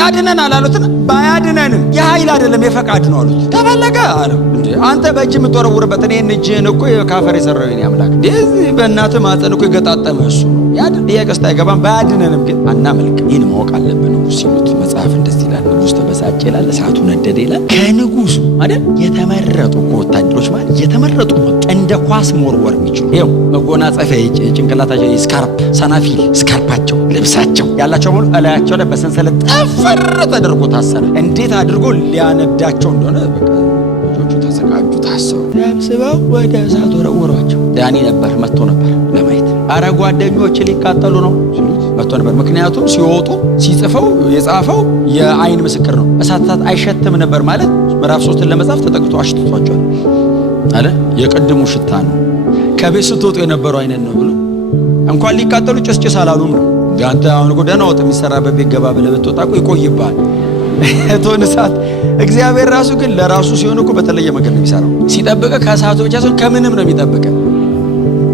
ያድነናል አሉትና ባያድነንም የኃይል አይደለም የፈቃድ ነው አሉት። ተፈለገ አለ እንዴ አንተ በእጅ የምትወረውርበት እኔን እጅህን እኮ ካፈር የሰራው የኔ አምላክ እንደዚህ በእናትህ ማፀን እኮ የገጣጠመ እሱ ያድን የቀስታ አይገባም። ባያድነንም ግን አናመልክ። ይህን ማወቅ አለብን። ንጉሥ ሲሉት መጽሐፍ እንደዚህ ይላል፣ ንጉሥ ተበሳጨ ይላል፣ እሳቱ ነደደ ይላል። ከንጉሱ አይደል የተመረጡ ወታደሮች ማለት የተመረጡ እንደ ኳስ መወርወር የሚችሉ ይኸው መጎናጸፊያ ጭንቅላታቸው ስካርፕ ሰናፊል ስካርፓቸው ልብሳቸው ያላቸው ሙሉ እላያቸው ላይ በሰንሰለት ጠፍር ተደርጎ ታሰረ። እንዴት አድርጎ ሊያነዳቸው እንደሆነ በቃ ልጆቹ ተዘጋጁ፣ ታሰሩ። ሰብስበው ወደ እሳት ወረወሯቸው። ዳኒ ነበር መጥቶ ነበር ለማየት። አረ ጓደኞች ሊቃጠሉ ነው ሲሉት መጥቶ ነበር። ምክንያቱም ሲወጡ ሲጽፈው የጻፈው የአይን ምስክር ነው። እሳት አይሸትም ነበር ማለት ምዕራፍ 3 ለመጻፍ ተጠቅቶ አሽትቷቸዋል አለ። የቅድሙ ሽታ ነው ከቤት ስትወጡ የነበረው አይነት ነው ብሎ እንኳን ሊቃጠሉ ጭስጭስ አላሉም ነው። ጋንተ አሁን ጎዳና ወጥ የሚሰራበት ቤት ገባ ብለህ ብትወጣ እኮ ይቆይብሃል። እቶን እሳት እግዚአብሔር ራሱ ግን ለራሱ ሲሆን እኮ በተለየ መንገድ ነው የሚሰራው። ሲጠብቀ ከእሳቱ ብቻ ሳይሆን ከምንም ነው የሚጠብቀ።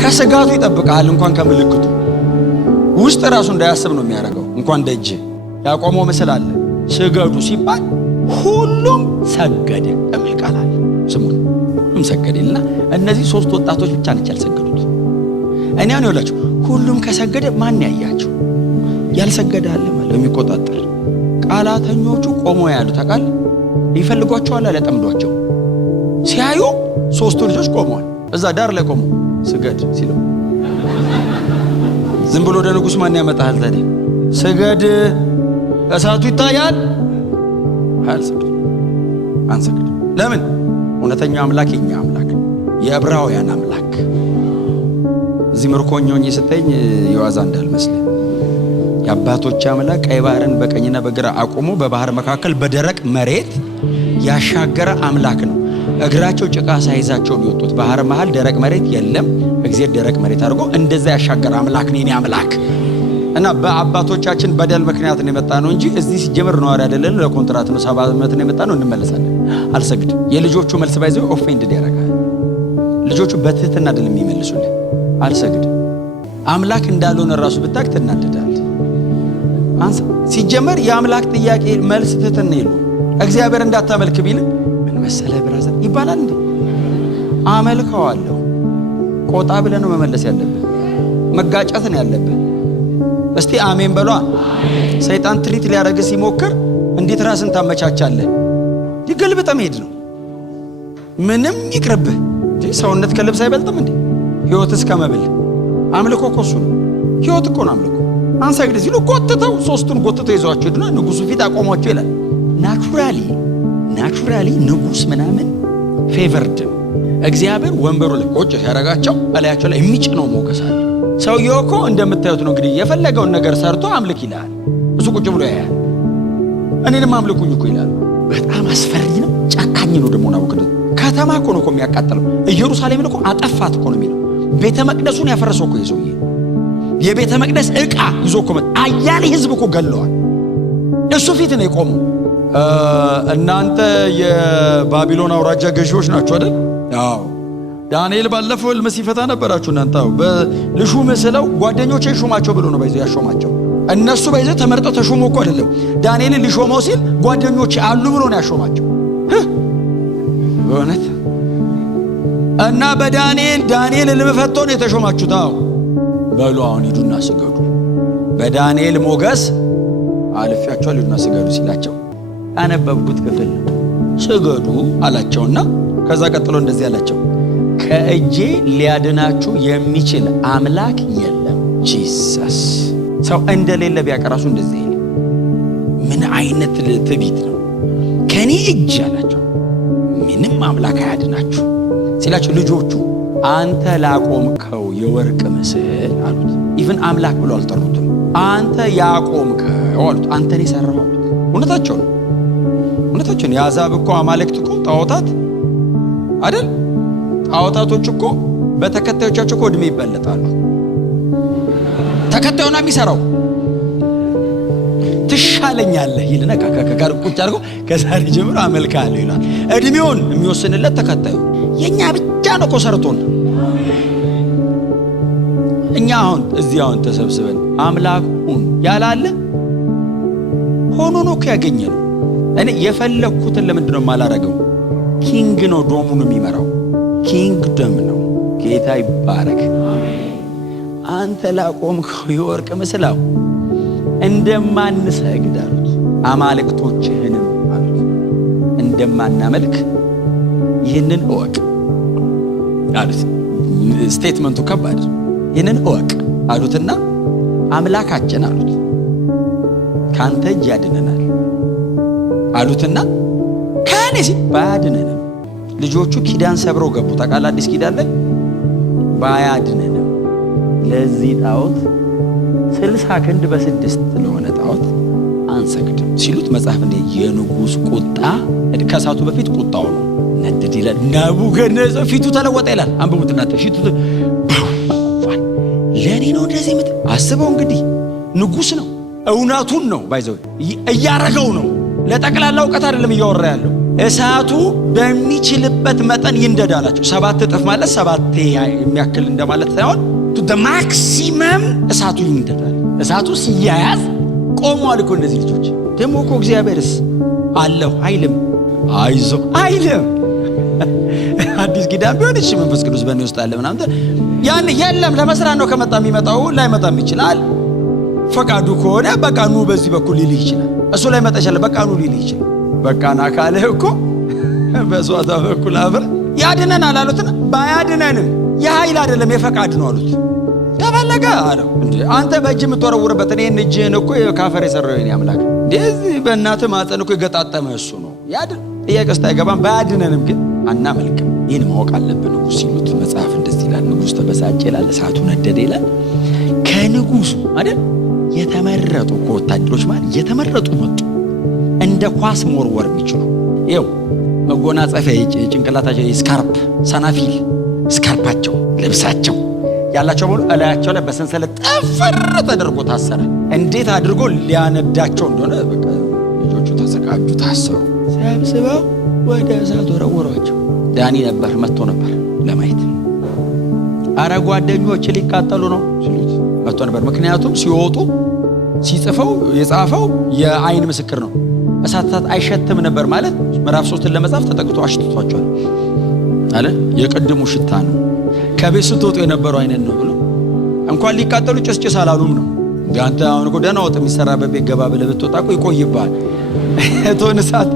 ከስጋቱ ይጠብቃል። እንኳን ከምልክቱ ውስጥ ራሱ እንዳያስብ ነው የሚያደርገው። እንኳን ደጅ ያቆመው ምስል አለ። ስገዱ ሲባል ሁሉም ሰገደ የሚል ቃል አለ። ስሙን ሁሉም ሰገደልና እነዚህ 3 ወጣቶች ብቻ ነች ያልሰገዱት። እኔ አሁን ይኸውላችሁ ሁሉም ከሰገደ ማን ያያቸው? ያልሰገደ አለ ማለት የሚቆጣጠር። ቃላተኞቹ ቆሞ ያሉ ታውቃል። ይፈልጓቸዋል አለ ጠምዷቸው። ሲያዩ 3 ልጆች ቆመዋል። እዛ ዳር ላይ ቆሙ። ስገድ ሲለው ዝም ብሎ ወደ ንጉሥ ማን ያመጣሃል ታዲያ? ስገድ እሳቱ ይታያል። አልሰግድ አንሰግድ። ለምን? እውነተኛው አምላክ የኛ አምላክ የዕብራውያን አምላክ። እዚህ ምርኮኛ ሆኜ ስተኝ የዋዛ እንዳልመስል የአባቶች አምላክ ቀይ ባህርን በቀኝና በግራ አቁሞ በባህር መካከል በደረቅ መሬት ያሻገረ አምላክ ነው። እግራቸው ጭቃ ሳይዛቸው ሊወጡት ባህር መሃል ደረቅ መሬት የለም። እግዚአብሔር ደረቅ መሬት አድርጎ እንደዛ ያሻገረ አምላክ ነው የኔ አምላክ። እና በአባቶቻችን በደል ምክንያት ነው የመጣ ነው እንጂ እዚህ ሲጀምር ነዋሪ አይደለም። ለኮንትራት ነው 7 ዓመት ነው የመጣ ነው። እንመለሳለን። አልሰግድ የልጆቹ መልስ ባይዘው ኦፌንድድ ያደርጋል። ልጆቹ በትህትና አይደለም የሚመልሱልህ። አልሰግድ አምላክ እንዳልሆነ ራሱ ብታክ ትናደዳለህ። ሲጀመር የአምላክ ጥያቄ መልስ ትህትና የለው። እግዚአብሔር እንዳታመልክ ቢል ምን መሰለ ብራዘር ይባላል እንዴ? አመልከዋለሁ። ቆጣ ብለህ ነው መመለስ ያለብህ። መጋጨት ነው ያለብህ። እስቲ አሜን በሏ። ሰይጣን ትሪት ሊያደርግ ሲሞክር እንዴት ራስን ታመቻቻለህ? ይገልብጠ መሄድ ነው። ምንም ይቅርብህ። ሰውነት ከልብስ አይበልጥም እንዴ? ሕይወት እስከ መብል አምልኮ እኮ እሱ ነው። ሕይወት እኮ ነው አምልኮ። አንሰግድ ሲሉ ጎትተው 3ቱን ጎትተው ይዘዋቸው ሄዱና ንጉሱ ፊት አቆሟቸው ይላል። ናቹራሊ ንጉስ ምናምን ፌቨርድ እግዚአብሔር ወንበሩ ላይ ቁጭ ሲያደርጋቸው እላያቸው ላይ የሚጭነው ሞገስ አለ። ሰውየው እኮ እንደምታዩት ነው እንግዲህ የፈለገውን ነገር ሰርቶ አምልክ ይላል። እሱ ቁጭ ብሎ ያያል። እኔንም አምልኩኝ እኮ ይላል። በጣም አስፈሪ ነው፣ ጨካኝ ነው። ደግሞ ናቡከደነጾር ከተማ እኮ ነው የሚያቃጥለው። ኢየሩሳሌምን እኮ አጠፋት እኮ ነው የሚለው። ቤተ መቅደሱን ያፈረሰው እኮ የሰውዬ የቤተ መቅደስ ዕቃ ይዞ እኮ አያሌ ህዝብ እኮ ገለዋል። እሱ ፊት ነው የቆመው። እናንተ የባቢሎን አውራጃ ገዢዎች ናችሁ አይደል? አዎ። ዳንኤል ባለፈው ህልም ሲፈታ ነበራችሁ እናንተ። ልሹም ስለው ጓደኞቼ ሹማቸው ብሎ ነው ባይዘው ያሾማቸው። እነሱ ባይዘው ተመርጠው ተሾሙ እኮ አይደለም። ዳንኤልን ሊሾመው ሲል ጓደኞቼ አሉ ብሎ ነው ያሾማቸው። በእውነት እና ዳንኤል ህልም ፈቶ ነው የተሾማችሁት። አዎ በሉ አሁን ሂዱና ስገዱ። በዳንኤል ሞገስ አልፊያቸዋል፣ ሂዱና ስገዱ ሲላቸው ያነበብኩት ክፍል ነው። ስገዱ አላቸውና ከዛ ቀጥሎ እንደዚህ አላቸው፣ ከእጄ ሊያድናችሁ የሚችል አምላክ የለም። ጂሰስ ሰው እንደሌለ ቢያቀራሱ እንደዚህ ይል ምን አይነት ትዕቢት ነው? ከኔ እጅ አላቸው ምንም አምላክ አያድናችሁ ሲላቸው ልጆቹ አንተ ላቆምከው የወርቅ ምስል አሉት። ኢቭን አምላክ ብሎ አልጠሩትም። አንተ ያቆምከው አሉት። አንተን የሰራው አሉት። እውነታቸው ነው። የአሕዛብ እኮ አማልክት እኮ ጣዖታት አይደል? ጣዖታቶች እኮ በተከታዮቻቸው እኮ እድሜ ይበለጣሉ። ተከታዩና የሚሰራው ትሻለኛለህ ይልና ከጋር ቁጭ አድርጎ ከዛሬ ጀምሮ አመልካለሁ ይላል። እድሜውን የሚወስንለት ተከታዩ። የኛ ብቻ ነው እኮ ሰርቶን። እኛ አሁን እዚህ ተሰብስበን አምላክ ሁን ያላለ ሆኖ ነው ያገኘነው። እኔ የፈለኩትን ለምንድን ነው የማላረገው? ኪንግ ነው ዶሙን የሚመራው፣ ኪንግደም ነው። ጌታ ይባረክ። አንተ ላቆምከው የወርቅ ምስላው እንደማንሰግድ አሉት። አማልክቶችህንም አሉት እንደማናመልክ ይህንን እወቅ አሉት። ስቴትመንቱ ከባድ። ይህንን እወቅ አሉትና አምላካችን አሉት ካንተ እጅ ያድነናል አሉትና ከኔ ሲል ባያድነንም ልጆቹ ኪዳን ሰብረው ገቡ። ታውቃለህ አዲስ ኪዳን ላይ ባያድነንም ለዚህ ጣዖት 60 ክንድ በ6 ለሆነ ጣዖት አንሰግድም ሲሉት መጽሐፍ እንደ የንጉሥ ቁጣ ከሳቱ በፊት ቁጣው ነው ነደድ ይላል። ናቡከደነፆር ፊቱ ተለወጠ ይላል። አንብቡት እናንተ ፊቱ ለኔ ነው እንደዚህ ምት አስበው እንግዲህ ንጉሥ ነው። እውነቱን ነው ባይዘው እያረገው ነው። ለጠቅላላ ዕውቀት አይደለም እያወራ ያለው። እሳቱ በሚችልበት መጠን ይንደዳላቸው። 7 እጥፍ ማለት 7 የሚያክል እንደማለት ሳይሆን ቱ ዘ ማክሲመም እሳቱ ይንደዳል። እሳቱ ሲያያዝ ቆሟል እኮ እነዚህ ልጆች። ደግሞ እኮ እግዚአብሔርስ አለው አይልም፣ አይዞ አይልም። አዲስ ኪዳን ቢሆን እሺ መንፈስ ቅዱስ በእኔ ውስጥ አለ ምናምን ያን የለም ለመስራት ነው ከመጣ የሚመጣው ላይመጣም ይችላል። ፈቃዱ ከሆነ በቃ ኑ በዚህ በኩል ሊልህ ይችላል። እሱ ላይ መጣ ይችላል። በቃ ኑ ሊልህ ይችላል። በቃ ና ካለህ እኮ በሷታ በኩል አብረ ያድነናል አሉትና ባያድነንም የኃይል አይደለም የፈቃድ ነው አሉት። ተፈለገ አለው እንዴ አንተ በእጅ የምትወረውርበት እኔን እጅህን እኮ ካፈር የሰራው የኔ አምላክ እንደዚህ በእናትህ ማፀን እኮ የገጣጠመ እሱ ነው ያድን። ጥያቄ አይገባም። ባያድነንም ግን አናመልክም። ይህን ማወቅ አለብን። ንጉሥ ሲሉት መጽሐፍ እንደዚህ ይላል። ንጉሥ ተበሳጨ ይላል። እሳቱ ነደደ ይላል። ከንጉሱ አይደል የተመረጡ ከወታደሮች ማለት የተመረጡ መጡ። እንደ ኳስ መወርወር የሚችሉ ይኸው መጎናጸፊያ የጭንቅላታቸው ስካርፕ ሰናፊል ስካርፓቸው ልብሳቸው ያላቸው በሙሉ እላያቸው ላይ በሰንሰለት ጠፍር ተደርጎ ታሰረ። እንዴት አድርጎ ሊያነዳቸው እንደሆነ በቃ ልጆቹ ተዘጋጁ፣ ታሰሩ። ሰብስበው ወደ እሳት ወረወሯቸው። ዳኒ ነበር መጥቶ ነበር ለማየት። አረ ጓደኞች ሊቃጠሉ ነው ሲሉት መጥቶ ነበር። ምክንያቱም ሲወጡ ሲጽፈው የጻፈው የአይን ምስክር ነው። እሳት አይሸትም ነበር ማለት ምዕራፍ 3ን ለመጻፍ ተጠቅቶ አሽትቷቸዋል አለ። የቅድሙ ሽታ ነው ከቤት ስትወጡ የነበረው አይነት ነው ብሎ እንኳን ሊቃጠሉ ጭስጭስ አላሉም ነው። አንተ አሁን እኮ ደህና ወጥ የሚሰራበት ቤት ገባ ብለህ ብትወጣ እኮ ይቆይብሃል እቶን እሳት።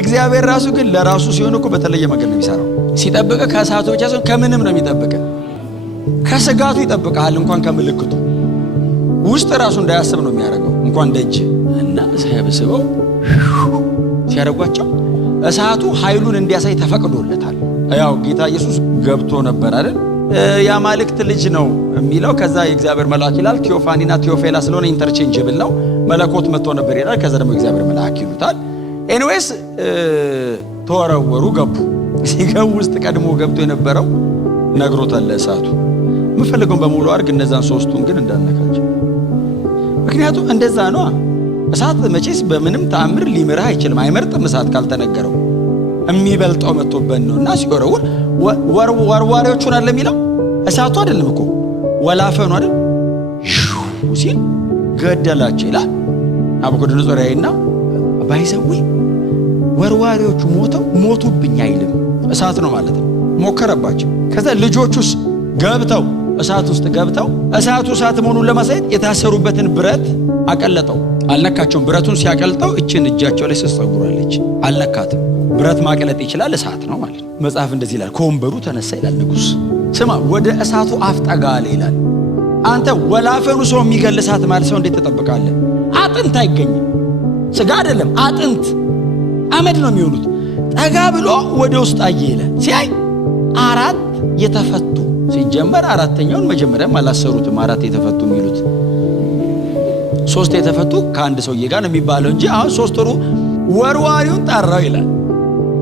እግዚአብሔር ራሱ ግን ለራሱ ሲሆን እኮ በተለየ መንገድ ነው የሚሰራው። ሲጠብቅህ ከእሳቱ ብቻ ሳይሆን ከምንም ነው የሚጠብቅህ። ከስጋቱ ይጠብቅሃል። እንኳን ከምልክቱ ውስጥ ራሱ እንዳያስብ ነው የሚያደርገው እንኳን ደጅ እና ሳይበስበው ሲያደርጓቸው እሳቱ ኃይሉን እንዲያሳይ ተፈቅዶለታል። ያው ጌታ ኢየሱስ ገብቶ ነበር አይደል? የአማልክት ልጅ ነው የሚለው ከዛ የእግዚአብሔር መልአክ ይላል። ቴዎፋኒና ቴዎፌላ ስለሆነ ኢንተርቼንጅብል ነው። መለኮት መጥቶ ነበር ይላል። ከዛ ደግሞ የእግዚአብሔር መልአክ ይሉታል። ኤኒዌይስ ተወረወሩ፣ ገቡ። ሲገቡ ውስጥ ቀድሞ ገብቶ የነበረው ነግሮታል ለእሳቱ የምፈልገውን በሙሉ አድርግ፣ እነዛን ሶስቱን ግን እንዳነካቸው። ምክንያቱም እንደዛ ነው። እሳት መቼስ በምንም ተአምር ሊምርህ አይችልም። አይመርጥም እሳት ካልተነገረው። የሚበልጠው መጥቶበት ነው እና ሲወረውር ወርዋሪዎቹን አይደለም የሚለው እሳቱ አይደለም እኮ ወላፈኑ አይደል ሲል ገደላቸው ይላል። ናቡከደነፆር ያይና ባይዘዌ ወርዋሪዎቹ ሞቱብኝ አይልም። እሳት ነው ማለት ነው። ሞከረባቸው። ከዛ ልጆቹስ ገብተው እሳት ውስጥ ገብተው እሳቱ እሳት መሆኑን ለማሳየት የታሰሩበትን ብረት አቀለጠው። አልነካቸውም። ብረቱን ሲያቀልጠው እችን እጃቸው ላይ ስትጸጉራለች አልነካትም። ብረት ማቀለጥ ይችላል፣ እሳት ነው ማለት ነው። መጽሐፍ እንደዚህ ይላል። ከወንበሩ ተነሳ ይላል ንጉሥ። ስማ ወደ እሳቱ አፍጠጋ አለ ይላል። አንተ ወላፈኑ ሰው የሚገል እሳት ማለት ሰው እንዴት ትጠብቃለህ? አጥንት አይገኝም። ስጋ አይደለም አጥንት አመድ ነው የሚሆኑት። ጠጋ ብሎ ወደ ውስጥ አየ ይላል። ሲያይ 4 የተፈቱ ሲጀመር 4ኛውን መጀመሪያም አላሰሩትም። 4 የተፈቱ የሚሉት 3 የተፈቱ ከአንድ ሰውዬ ጋር ነው የሚባለው እንጂ አሁን 3 ወርዋሪውን ጠራው ይላል።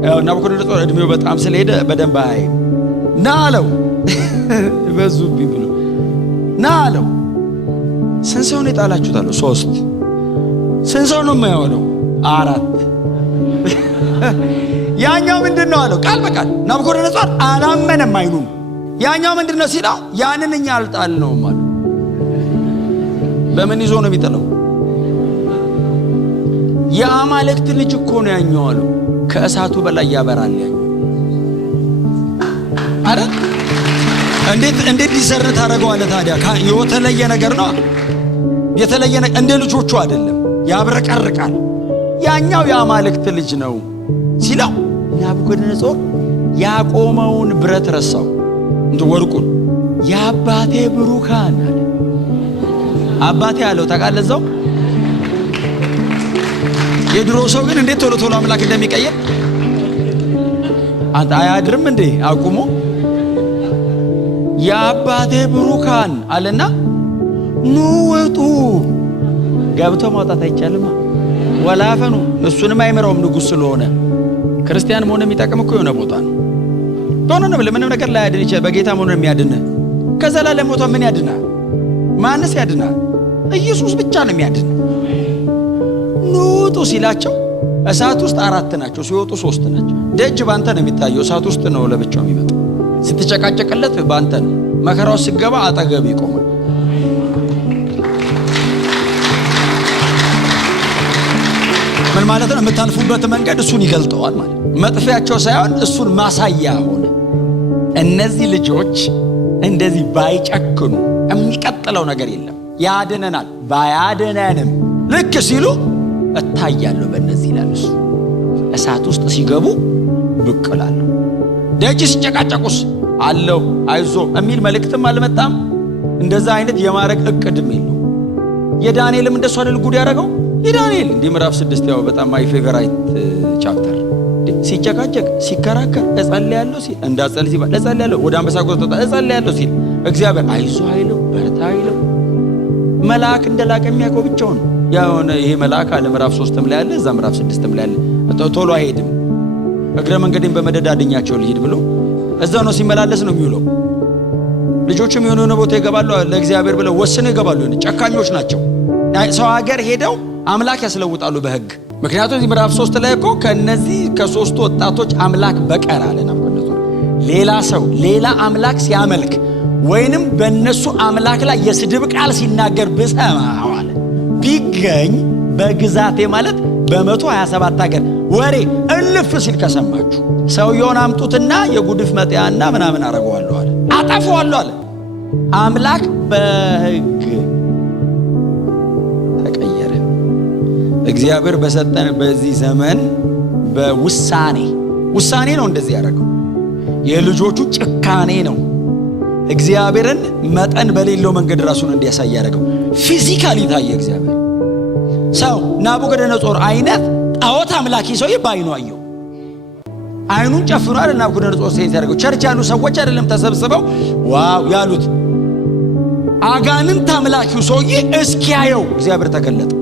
ያው ናቡከደነፆር እድሜው በጣም ስለሄደ በደንብ አያይም። ና አለው በዙብኝ ብሎ ና አለው። ስንት ሰው ነው የጣላችሁት አለው። 3 ስንት ሰው ነው የማይሆነው? 4 ያኛው ምንድን ነው አለው። ቃል በቃል ናቡከደነፆር አላመነም አይኑም። ያኛው ምንድን ነው ሲለው ያንን እኛ አልጣልነውም አለ። በምን ይዞ ነው የሚጥለው? የአማልክት ልጅ እኮ ነው ያኛው አሉ። ከእሳቱ በላይ ያበራል ያኛው። አረ እንዴት ዲሰርን ታደርገዋለህ ታዲያ? የተለየ ነገር ነው። የተለየ እንደ ልጆቹ አይደለም፣ ያብረቀርቃል። ያኛው የአማልክት ልጅ ነው ሲለው ናቡከደነፆር ያቆመውን ብረት ረሳው፣ ወርቁን። የአባቴ ብሩካን አለ። አባቴ አለው ታውቃለህ። እዛው የድሮ ሰው ግን እንዴት ቶሎ ቶሎ አምላክ እንደሚቀየር አንተ አያድርም እንዴ? አቁሞ የአባቴ ብሩካን አለና ኑ ውጡ። ገብቶ ማውጣት አይቻልም። ወላፈኑ እሱንም አይመራውም ንጉሥ ስለሆነ። ክርስቲያን መሆን የሚጠቅም እኮ የሆነ ቦታ ነው። ሆነንም ለምንም ነገር ላይ ያድን ይችላል። በጌታ መሆን የሚያድን ከዘላለም ሞቷ ምን ያድናል? ማንስ ያድናል? ኢየሱስ ብቻ ነው የሚያድን። ኑ ውጡ ሲላቸው እሳት ውስጥ 4 ናቸው፣ ሲወጡ 3 ናቸው። ደጅ ባንተ ነው የሚታየው፣ እሳት ውስጥ ነው ለብቻው የሚመጣው። ስትጨቃጨቅለት ባንተ ነው። መከራው ሲገባ አጠገብ ይቆማል። ምን ማለት ነው? የምታልፉበት መንገድ እሱን ይገልጠዋል ማለት መጥፊያቸው ሳይሆን እሱን ማሳያ ሆነ። እነዚህ ልጆች እንደዚህ ባይጨክኑ የሚቀጥለው ነገር የለም። ያድነናል ባያድነንም ልክ ሲሉ እታያለሁ በእነዚህ ይላል እሱ። እሳት ውስጥ ሲገቡ ብቅ እላለሁ። ደጅ ሲጨቃጨቁስ አለው አይዞ የሚል መልእክትም አልመጣም። እንደዛ አይነት የማረግ እቅድም የለው። የዳንኤልም እንደሱ አይደል ጉድ ያደረገው። የዳንኤል እንዲህ ምዕራፍ 6 ያው በጣም ማይ ፌቨራይት ቻፕተር። ሲጨቃጨቅ ሲከራከር እጸልያለሁ ሲል እንዳጸልይ ሲባል እጸልያለሁ፣ ወደ አንበሳ ጎተታ እጸልያለሁ ሲል እግዚአብሔር አይዞ አይለው በርታ አይለው። መልአክ እንደላቀ የሚያውቀው ብቻውን ያሆነ ይሄ መልአክ አለ ምዕራፍ 3ም ላይ አለ፣ እዛ ምዕራፍ 6ም ላይ አለ። ቶሎ አይሄድም። እግረ መንገዴን በመደዳ አድኛቸው ልሂድ ብሎ እዛው ነው ሲመላለስ ነው የሚውለው። ልጆችም የሆነ ቦታ ይገባሉ፣ ለእግዚአብሔር ብለው ወስነው ይገባሉ። ጨካኞች ናቸው። ሰው ሀገር ሄደው አምላክ ያስለውጣሉ በሕግ። ምክንያቱም እዚህ ምዕራፍ 3 ላይ እኮ ከነዚህ ከ3ቱ ወጣቶች አምላክ በቀር አለ ናቡከደነፆር ሌላ ሰው ሌላ አምላክ ሲያመልክ ወይንም በእነሱ አምላክ ላይ የስድብ ቃል ሲናገር ብሰማው አለ ቢገኝ በግዛቴ ማለት በ127 ሀገር ወሬ እልፍ ሲል ከሰማችሁ ሰውየውን አምጡትና የጉድፍ መጥያና ምናምን አረጋዋለሁ አለ፣ አጠፋዋለሁ አለ። አምላክ በሕግ ተቀየረ። እግዚአብሔር በሰጠን በዚህ ዘመን በውሳኔ ነው እንደዚህ ያደረገው። የልጆቹ ጭካኔ ነው እግዚአብሔርን መጠን በሌለው መንገድ ራሱን እንዲያሳይ ያደረገው። ፊዚካሊ ታየ እግዚአብሔር። ሰው ናቡከደነፆር አይነት ጣዖት አምላኪ ሰው ባይኑ አየው። አይኑን ጨፍኗል። ናቡከደነፆር ሴንስ ያደረገው ቸርች ያሉ ሰዎች አይደለም ተሰብስበው ዋው ያሉት፣ አጋንንት አምላኪው ሰውዬ እስኪያየው እግዚአብሔር ተገለጠ።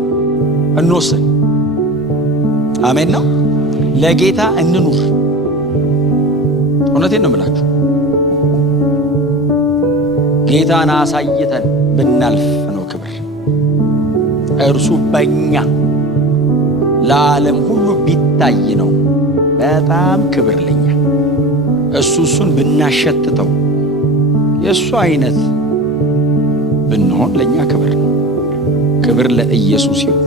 እንወስን። አሜን ነው። ለጌታ እንኑር። እውነቴን ነው የምላችሁ። ጌታን አሳይተን ብናልፍ ነው ክብር። እርሱ በእኛ ለዓለም ሁሉ ቢታይ ነው በጣም ክብር ለኛ። እሱን ብናሸትተው የእሱ አይነት ብንሆን ለኛ ክብር ነው። ክብር ለኢየሱስ ይሁን።